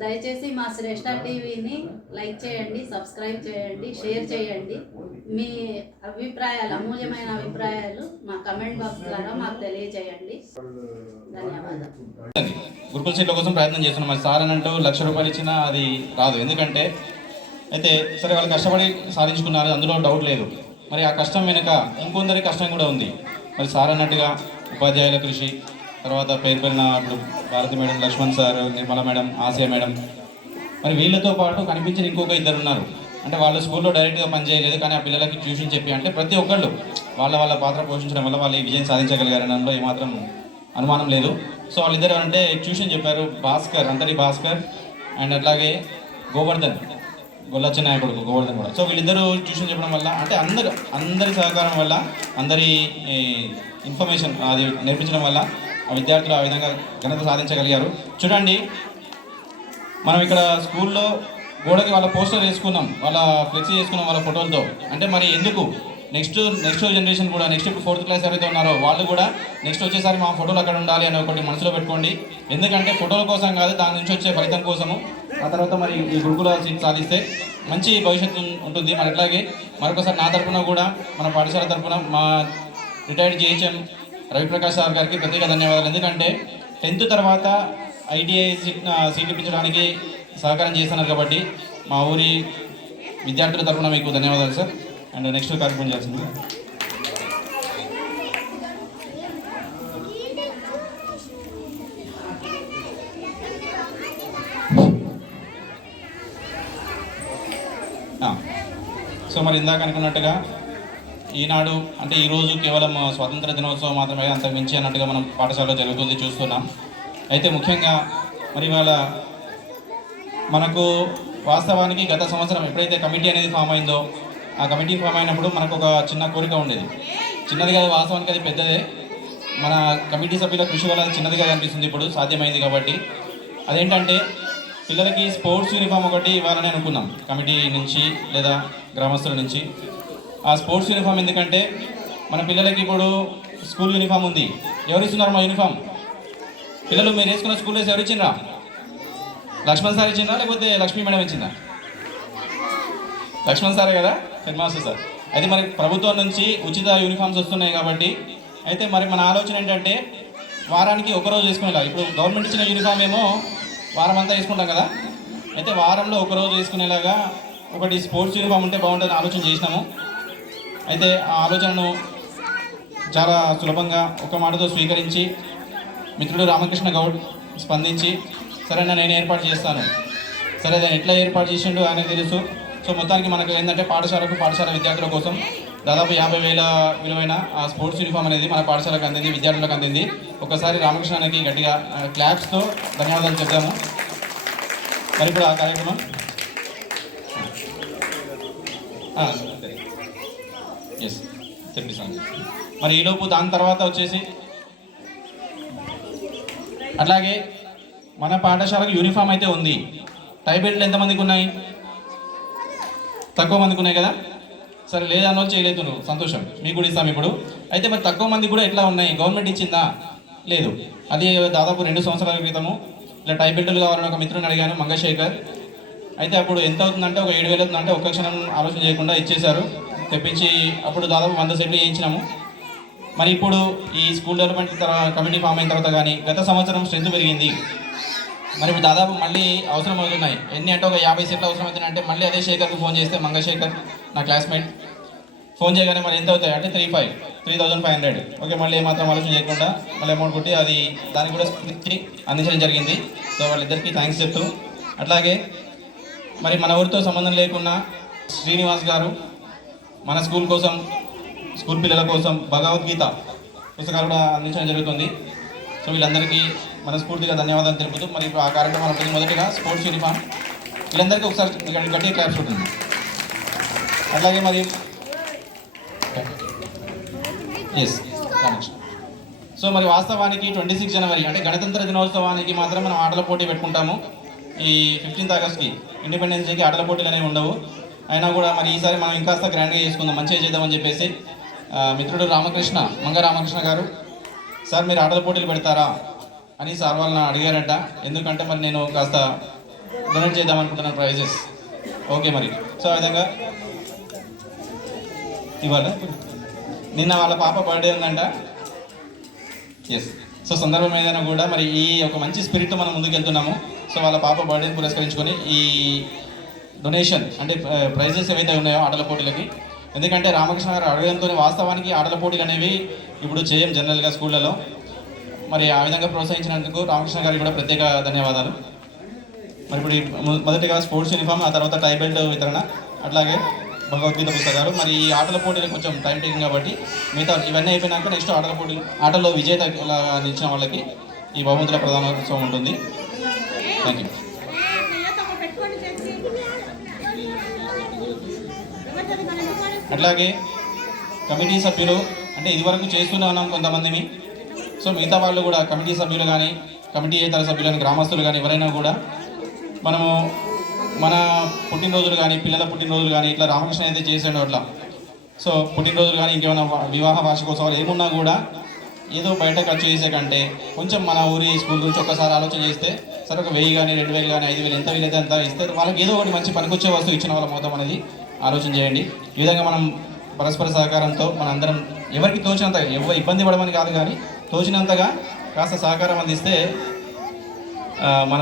దయచేసి మా శ్రేష్ట టీవీని లైక్ చేయండి సబ్స్క్రైబ్ చేయండి షేర్ చేయండి. మీ అభిప్రాయాలు అమూల్యమైన అభిప్రాయాలు మా కమెంట్ బాక్స్ ద్వారా మాకు తెలియజేయండి. ధన్యవాదాలు. గురుకుల సీట్ల కోసం ప్రయత్నం చేస్తున్నాం. మరి సార్ అని అంటూ లక్ష రూపాయలు ఇచ్చినా అది రాదు. ఎందుకంటే అయితే సరే వాళ్ళు కష్టపడి సాధించుకున్నారు అందులో డౌట్ లేదు. మరి ఆ కష్టం వెనుక ఇంకొందరి కష్టం కూడా ఉంది. మరి సార్ అన్నట్టుగా ఉపాధ్యాయుల కృషి తర్వాత పేరు పేరున ఇప్పుడు Bharathi madam Laxman sir Nirmala madam Asiya madam. మరి వీళ్ళతో పాటు కనిపించిన ఇంకొక ఇద్దరు ఉన్నారు. అంటే వాళ్ళు స్కూల్లో డైరెక్ట్గా పనిచేయలేదు కానీ ఆ పిల్లలకి ట్యూషన్ చెప్పి అంటే ప్రతి ఒక్కళ్ళు వాళ్ళ వాళ్ళ పాత్ర పోషించడం వల్ల వాళ్ళు విజయం సాధించగలిగారనడంలో ఏమాత్రం అనుమానం లేదు. సో వాళ్ళిద్దరు అంటే ట్యూషన్ చెప్పారు భాస్కర్ అంతరి భాస్కర్ అండ్ అట్లాగే గోవర్ధన్ గొల్లచ్చ నాయకుడు గోవర్ధన్ కూడా. సో వీళ్ళిద్దరూ ట్యూషన్ చెప్పడం వల్ల అంటే అందరు అందరి సహకారం వల్ల అందరి ఇన్ఫర్మేషన్ అది నేర్పించడం వల్ల విద్యార్థులు ఆ విధంగా ఘనత సాధించగలిగారు. చూడండి మనం ఇక్కడ స్కూల్లో గోడకి వాళ్ళ పోస్టర్ వేసుకున్నాం వాళ్ళ ఫ్లెక్సీ వేసుకున్నాం వాళ్ళ ఫోటోలతో. అంటే మరి ఎందుకు? నెక్స్ట్ నెక్స్ట్ జనరేషన్ కూడా నెక్స్ట్ ఇప్పుడు ఫోర్త్ క్లాస్ ఎవరైతే ఉన్నారో వాళ్ళు కూడా నెక్స్ట్ వచ్చేసారి మా ఫోటోలు అక్కడ ఉండాలి అని ఒకటి మనసులో పెట్టుకోండి. ఎందుకంటే ఫోటోల కోసం కాదు దాని నుంచి వచ్చే ఫలితం కోసము. ఆ తర్వాత మరి ఈ గురుకుల సీట్ సాధిస్తే మంచి భవిష్యత్తు ఉంటుంది. మరి అట్లాగే మరొకసారి నా తరపున కూడా మన పాఠశాల తరపున మా రిటైర్డ్ జిహెచ్ఎం రవిప్రకాష్ సార్ గారికి ప్రత్యేక ధన్యవాదాలు. ఎందుకంటే టెన్త్ తర్వాత ఐటీఐ సీట్ సీట్ ఇప్పించడానికి సహకారం చేస్తున్నారు కాబట్టి మా ఊరి విద్యార్థుల తరఫున మీకు ధన్యవాదాలు సార్. అండ్ నెక్స్ట్ కార్యక్రమం చేస్తుంది సో మరి ఇందాక అనుకున్నట్టుగా ఈనాడు అంటే ఈరోజు కేవలం స్వాతంత్ర దినోత్సవం మాత్రమే అంతకు మించి అన్నట్టుగా మనం పాఠశాలలో జరుగుతుంది చూస్తున్నాం. అయితే ముఖ్యంగా మరి ఇవాళ మనకు వాస్తవానికి గత సంవత్సరం ఎప్పుడైతే కమిటీ అనేది ఫామ్ అయిందో ఆ కమిటీ ఫామ్ అయినప్పుడు మనకు ఒక చిన్న కోరిక ఉండేది. చిన్నది కాదు వాస్తవానికి అది పెద్దదే. మన కమిటీ సభ్యుల కృషి వల్ల చిన్నదిగా కనిపిస్తుంది ఇప్పుడు సాధ్యమైంది కాబట్టి. అదేంటంటే పిల్లలకి స్పోర్ట్స్ యూనిఫామ్ ఒకటి ఇవ్వాలని అనుకున్నాం కమిటీ నుంచి లేదా గ్రామస్తుల నుంచి. ఆ స్పోర్ట్స్ యూనిఫామ్ ఎందుకంటే మన పిల్లలకి ఇప్పుడు స్కూల్ యూనిఫామ్ ఉంది. ఎవరు ఇస్తున్నారు మా యూనిఫామ్? పిల్లలు మీరు వేసుకున్న స్కూల్ వేసి ఎవరు ఇచ్చిండ్రా? లక్ష్మణ్ సార్ ఇచ్చిందా లేకపోతే లక్ష్మీ మేడం ఇచ్చిందా లక్ష్మణ్ సారే కదా? Headmaster sir. అయితే మరి ప్రభుత్వం నుంచి ఉచిత యూనిఫామ్స్ వస్తున్నాయి కాబట్టి అయితే మరి మన ఆలోచన ఏంటంటే వారానికి ఒకరోజు వేసుకునేలా. ఇప్పుడు గవర్నమెంట్ ఇచ్చిన యూనిఫామ్ ఏమో వారం అంతా వేసుకుంటాం కదా? అయితే వారంలో ఒకరోజు వేసుకునేలాగా ఒకటి స్పోర్ట్స్ యూనిఫామ్ ఉంటే బాగుంటుందని ఆలోచన చేసినాము. అయితే ఆ ఆలోచనను చాలా సులభంగా ఒక మాటతో స్వీకరించి మిత్రుడు రామకృష్ణ గౌడ్ స్పందించి సరే నేను ఏర్పాటు చేస్తాను. సరే దాన్ని ఎట్లా ఏర్పాటు చేసిండు ఆయనకు తెలుసు. సో మొత్తానికి మనకు ఏంటంటే పాఠశాలకు పాఠశాల విద్యార్థుల కోసం దాదాపు యాభై వేల విలువైన ఆ స్పోర్ట్స్ యూనిఫామ్ అనేది మన పాఠశాలకు అందింది విద్యార్థులకు అందింది. ఒకసారి రామకృష్ణానికి గట్టిగా క్లాప్స్తో ధన్యవాదాలు చెప్తాము మరి ఇప్పుడు ఆ కార్యక్రమం. ఎస్ తెప్పిస్తాను మరి ఈలోపు దాని తర్వాత వచ్చేసి అట్లాగే మన పాఠశాలకు యూనిఫామ్ అయితే ఉంది. టై బెల్ట్లు ఎంతమందికి ఉన్నాయి? తక్కువ మందికి ఉన్నాయి కదా? సరే లేదన్న వాళ్ళు చేయలేదు నువ్వు. సంతోషం. మీకు కూడా ఇస్తాం ఇప్పుడు. అయితే మరి తక్కువ మంది కూడా ఎట్లా ఉన్నాయి? గవర్నమెంట్ ఇచ్చిందా? లేదు. అది దాదాపు రెండు సంవత్సరాల క్రితము. ఇలా టై బెల్టులు కావాలని ఒక మిత్రుని అడిగాను మంగశేఖర్. అయితే అప్పుడు ఎంత అవుతుందంటే ఒక ఏడు వేలు అవుతుందంటే ఒక్క క్షణం ఆలోచన చేయకుండా ఇచ్చేశారు. తెప్పించి అప్పుడు దాదాపు వంద సెట్లు చేయించినాము మరి ఇప్పుడు ఈ స్కూల్ డెవలప్మెంట్ తర్వాత కమిటీ ఫామ్ అయిన తర్వాత కానీ గత సంవత్సరం స్ట్రెంత్ పెరిగింది. మరి ఇప్పుడు దాదాపు మళ్ళీ అవసరం అవుతున్నాయి. ఎన్ని అంటే ఒక యాభై సీట్లు అవసరం అవుతున్నాయి అంటే మళ్ళీ అదే శేఖర్కి ఫోన్ చేస్తే మంగశేఖర్ నా క్లాస్మేట్. ఫోన్ చేయగానే మరి ఎంత అవుతాయి? అంటే three five three thousand five hundred. Okay మళ్ళీ ఏమాత్రం ఆలోచన చేయకుండా మళ్ళీ అమౌంట్ కొట్టి అది దానికి కూడా ఇచ్చి అందించడం జరిగింది. సో వాళ్ళిద్దరికీ థ్యాంక్స్ చెప్తూ. అట్లాగే మరి మన ఊరితో సంబంధం లేకున్నా శ్రీనివాస్ గారు మన స్కూల్ కోసం స్కూల్ పిల్లల కోసం భగవద్గీత పుస్తకాలు కూడా అందించడం జరుగుతుంది. సో వీళ్ళందరికీ మనస్ఫూర్తిగా ధన్యవాదాలు తెలుపుతూ మరి ఆ కార్యక్రమం ఉంటుంది మొదటిగా స్పోర్ట్స్ యూనిఫామ్. వీళ్ళందరికీ ఒకసారి ఇక్కడ గట్టిగా క్లాప్స్ ఉంటుంది అట్లాగే మరి ఎస్ సో మరి వాస్తవానికి ట్వంటీ సిక్స్ జనవరి అంటే గణతంత్ర దినోత్సవానికి మాత్రం మనం ఆటల పోటీ పెట్టుకుంటాము. ఈ ఫిఫ్టీన్త్ ఆగస్ట్కి ఇండిపెండెన్స్ డేకి ఆటల పోటీలు అనేవి ఉండవు. అయినా కూడా మరి ఈసారి మనం ఇంకాస్త గ్రాండ్గా చేసుకుందాం మంచిగా చేద్దామని చెప్పేసి మిత్రుడు రామకృష్ణ మంగ రామకృష్ణ గారు సార్ మీరు ఆటల పోటీలు పెడతారా? అని సార్ వాళ్ళని అడిగారంట. ఎందుకంటే మరి నేను కాస్త డొనేట్ చేద్దాం అనుకుంటున్నాను ప్రైజెస్. ఓకే మరి. సో ఆ విధంగా ఇవాళ నిన్న వాళ్ళ పాప బర్త్డే ఉందంట. ఎస్ సో సందర్భం ఏదైనా కూడా మరి ఈ ఒక మంచి స్పిరిట్ మనం ముందుకు వెళ్తున్నాము సో వాళ్ళ పాప బర్త్డేని పురస్కరించుకొని ఈ డొనేషన్ అంటే ప్రైజెస్ ఏవైతే ఉన్నాయో ఆటల పోటీలకి. ఎందుకంటే రామకృష్ణ గారు అడగడంతో వాస్తవానికి ఆటల పోటీలు అనేవి ఇప్పుడు చేయం జనరల్గా స్కూళ్ళలో. మరి ఆ విధంగా ప్రోత్సహించినందుకు రామకృష్ణ గారికి కూడా ప్రత్యేక ధన్యవాదాలు. మరి ఇప్పుడు మొదటిగా స్పోర్ట్స్ యూనిఫామ్ ఆ తర్వాత టై బెల్ట్ వితరణ అట్లాగే భగవద్గీత పుస్తకాలు. మరి ఈ ఆటల పోటీలు కొంచెం టైం టేకింగ్ కాబట్టి మిగతా ఇవన్నీ అయిపోయినాక నెక్స్ట్ ఆటల పోటీలు ఆటల్లో విజేత నిలిచిన వాళ్ళకి ఈ బహుమతుల ప్రధానోత్సవం ఉంటుంది. థ్యాంక్ యూ అట్లాగే కమిటీ సభ్యులు అంటే ఇదివరకు చేస్తూనే ఉన్నాం కొంతమందిని. సో మిగతా వాళ్ళు కూడా కమిటీ సభ్యులు కానీ కమిటీ ఇతర సభ్యులు కానీ గ్రామస్తులు కానీ ఎవరైనా కూడా మనము మన పుట్టినరోజులు కానీ పిల్లల పుట్టినరోజులు కానీ ఇట్లా రామకృష్ణ అయితే చేసాడు అట్లా. సో పుట్టినరోజులు కానీ ఇంకేమైనా వివాహ వార్షికోత్సవాలు ఏమున్నా కూడా ఏదో బయట ఖర్చు చేసే కంటే కొంచెం మన ఊరి స్కూల్ గురించి ఒక్కసారి ఆలోచన చేస్తే సరే ఒక వెయ్యి కానీ రెండు వేలు కానీ ఐదు వేలు ఎంత వీలైతే అంత ఇస్తే వాళ్ళకి ఏదో ఒకటి మంచి పనికొచ్చే వస్తువు ఇచ్చిన వాళ్ళ మొత్తం అనేది ఆలోచన చేయండి. ఈ విధంగా మనం పరస్పర సహకారంతో మనందరం ఎవరికి తోచినంత ఎవ ఇబ్బంది పడమని కాదు కానీ తోచినంతగా కాస్త సహకారం అందిస్తే మన